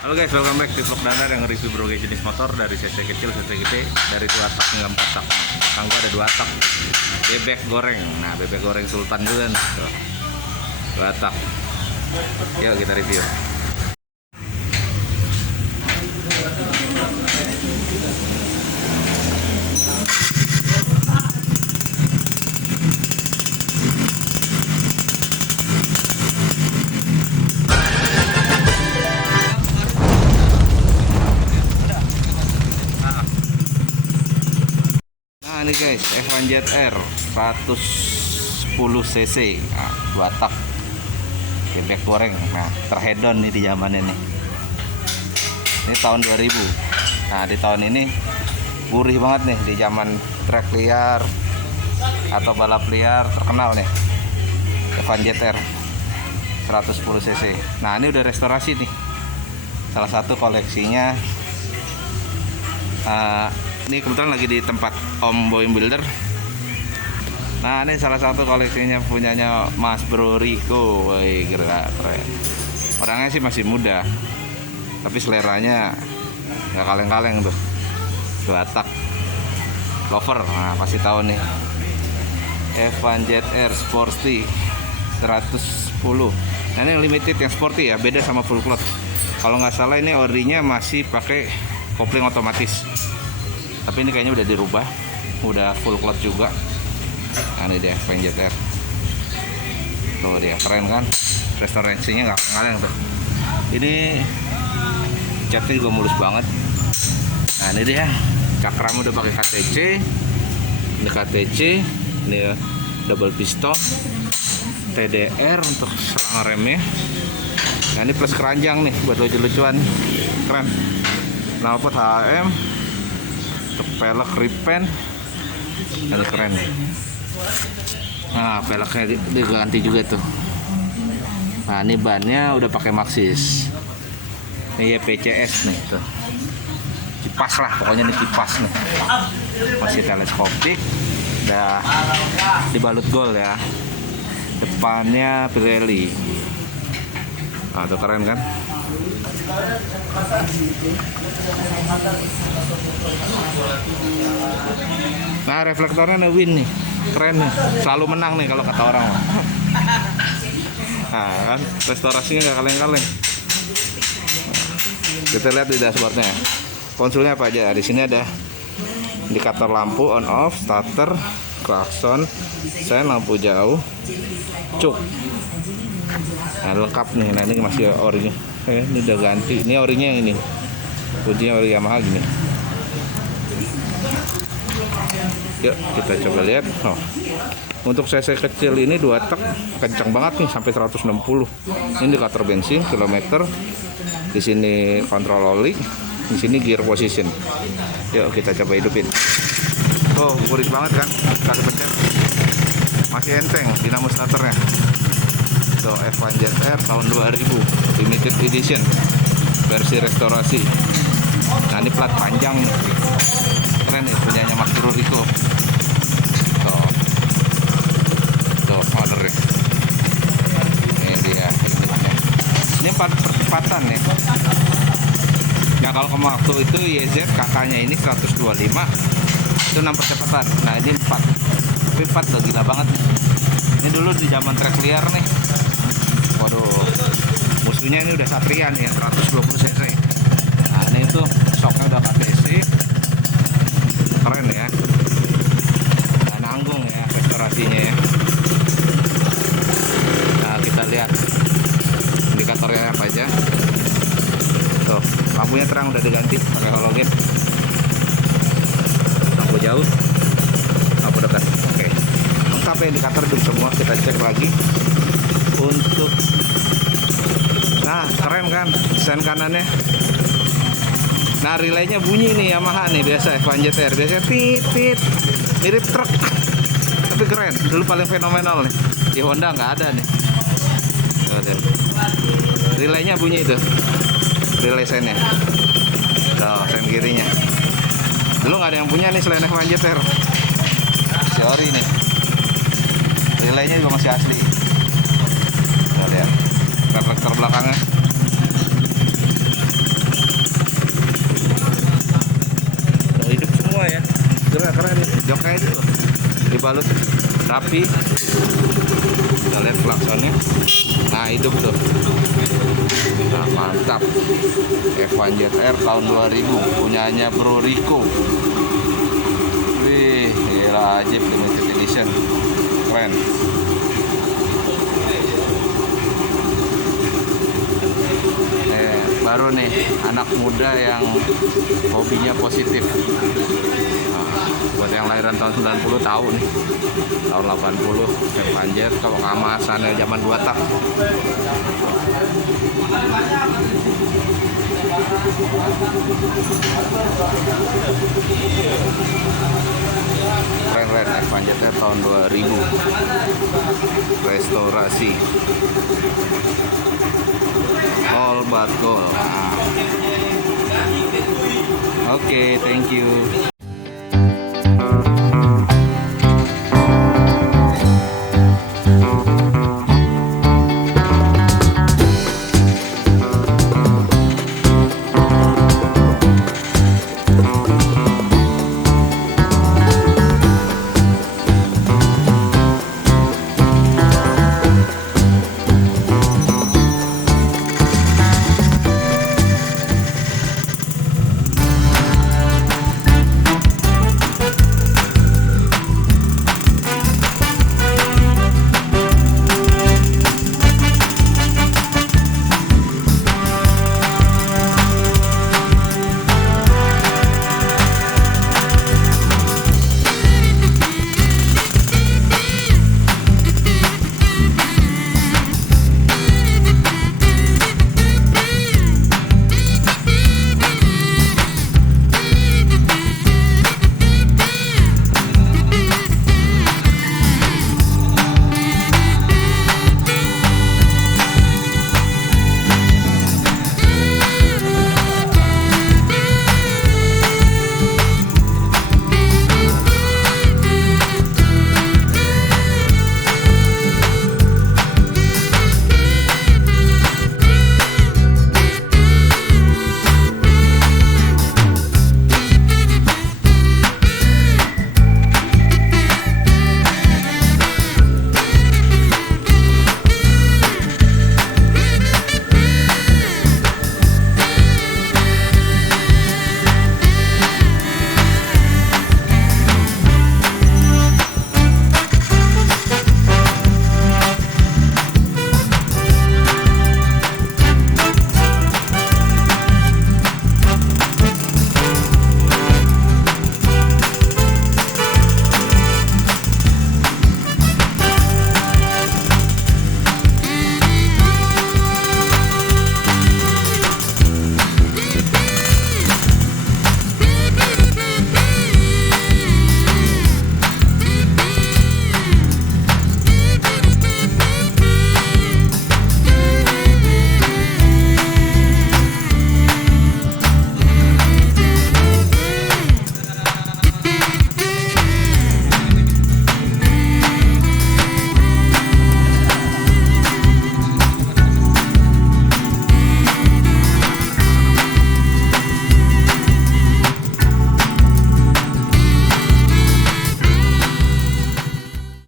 Halo guys, welcome back di vlog Dandar yang review berbagai jenis motor dari CC kecil, CC gede, dari 2 tak hingga 4 tak. Belakang gua ada 2 tak bebek goreng. Nah, bebek goreng sultan juga nih. Tuh. 2 tak. Yuk kita review. Nah ini guys, F1ZR 110 cc, nah, 2 tak bebek goreng. Nah terhedon nih di zamannya nih. Ini tahun 2000. Nah di tahun ini gurih banget nih di zaman trek liar atau balap liar terkenal nih F1ZR 110 cc. Nah ini udah restorasi nih, salah satu koleksinya. Ini kebetulan lagi di tempat Om Boeing Builder. Nah ini salah satu koleksinya punyanya Mas Bro Rico. Woi keren. Orangnya sih masih muda, tapi seleranya nggak kaleng-kaleng tuh. 2 tak lover. Nah pasti tahu nih F1ZR Sporty 110. Nah ini limited yang sporty ya, beda sama full cloth. Kalau nggak salah ini orinya masih pakai kopling otomatis, tapi ini kayaknya udah dirubah, udah full cloth juga. Nah ini dia F1ZR. Tuh dia keren kan, restorasinya nggak kaleng tuh. Ini catnya juga mulus banget. Nah ini dia, cakram udah pakai KTC. Ini KTC, ini ya, double piston, TDR untuk selang remnya. Nah ini plus keranjang nih buat lucu-lucuan, keren. Knalpot HM, pelek ripen, ini keren nih. Nah peleknya diganti juga tuh. Nah ini bannya udah pakai Maxxis. Ini ya PCS nih tuh. Kipas lah, pokoknya ini kipas nih. Masih teleskopik, udah dibalut gold ya. Depannya Pirelli. Nah tuh keren kan. Nah reflektornya win nih, keren nih, selalu menang nih kalau kata orang. Nah kan restorasinya nggak kaleng-kaleng. Kita lihat di dashboardnya, konsolnya apa aja. Di sini ada indikator lampu on off, starter, klakson, sen, lampu jauh, cuk. Nah lengkap nih. Nah ini masih orinya. Ini udah ganti. Ini orinya yang ini. Kuncinya ori Yamaha gini. Yuk kita coba lihat. Oh, untuk cc kecil ini 2 tak kencang banget nih sampai 160. Ini indikator bensin, kilometer. Di sini kontrol oli. Di sini gear position. Yuk kita coba hidupin. Oh gurih banget kan? Kasih pencet. Masih enteng dinamo starternya. So, F1ZR tahun 2000 limited edition versi restorasi. Nah ini plat panjang, keren nih punyanya Mas Bro Rico. Tuh ownernya. Ini dia ini 4 percepatan ya. Nah kalau kamu waktu itu YZ kakaknya ini 125 itu 6 percepatan. Nah ini 4, tapi 4 udah gila banget. Ini dulu di zaman trek liar nih. Waduh, musuhnya ini udah Satria nih ya, 120 cc. Nah ini tuh shocknya udah KTC, keren ya. Nah, nanggung ya restorasinya ya. Nah kita lihat indikatornya apa aja. Tuh lampunya terang udah diganti pakai halogen. Lampu jauh, lampu dekat. Oke, lengkap ya indikator itu semua. Kita cek lagi. Untuk nah keren kan sen kanannya. Nah relaynya bunyi nih Yamaha nih, biasa F1ZR biasanya tit mirip truk tapi keren. Dulu paling fenomenal nih di Honda, nggak ada nih. Relaynya bunyi itu, relay sennya. Tuh sen kirinya dulu nggak ada yang punya nih selain F1ZR. Si ori nih, relaynya juga masih asli. Lihat reflektor belakangnya. Mobilnya keren nih, joknya itu dibalut rapi. Kita lihat klaksonnya. Nah, hidup tuh. Nah, mantap. Evan ZR tahun 2000, punyanya Bro Rico. Wih, gila, ajib, limited edition. Keren. Baru nih anak muda yang hobinya positif. Nah, buat yang lahiran tahun 90 tahu nih, tahun 80 Evan kalau ngamasannya zaman 2 tak. Keren Evan tahun 2000 restorasi. All but gold. Oke, thank you.